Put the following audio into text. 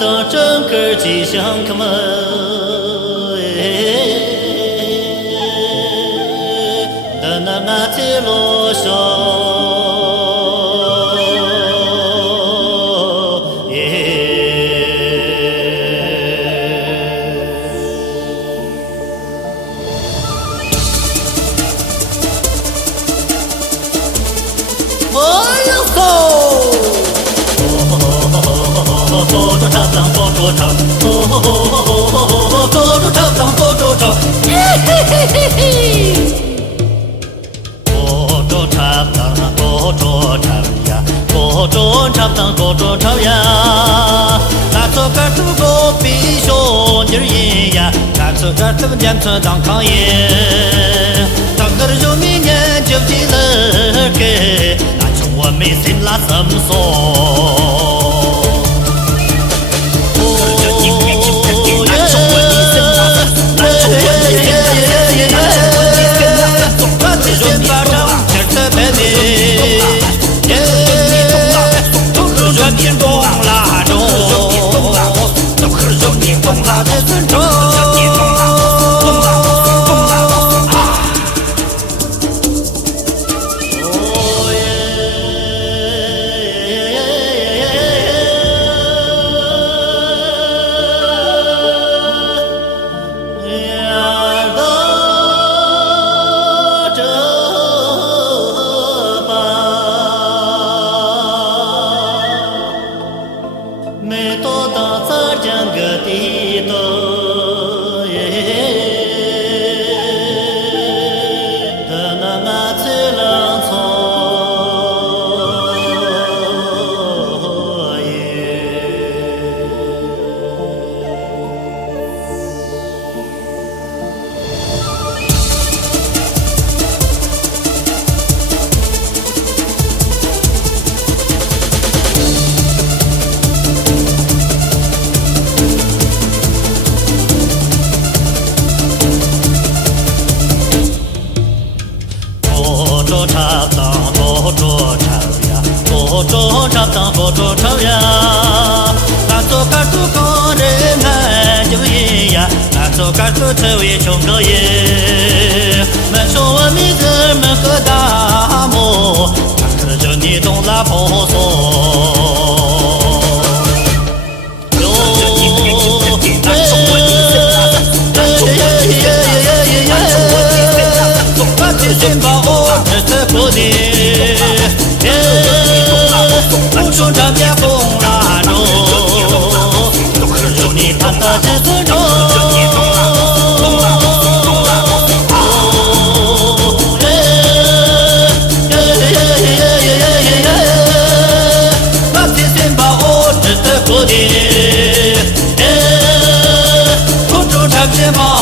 当整个吉祥可门，的那铁路上。佛珠长当佛珠长，佛珠长当佛珠长，佛珠长当佛珠长呀，佛珠长当佛珠长呀，咱做个主公比兄弟人呀，咱做个怎么讲做当康爷，当个人民年就起了个，那就我们心拉怎么说？没多大咱讲个地道，的那最浪潮。佛珠长当佛珠长呀，佛珠长当佛珠长呀，咱做个主公人看就一呀，咱做个主成为穷高爷，们说我们子们和大母，咱可就你懂拉婆娑。过年，不说张家风拉中，祝你谈大志尊重。把天线把我值得过年，不祝长街跑。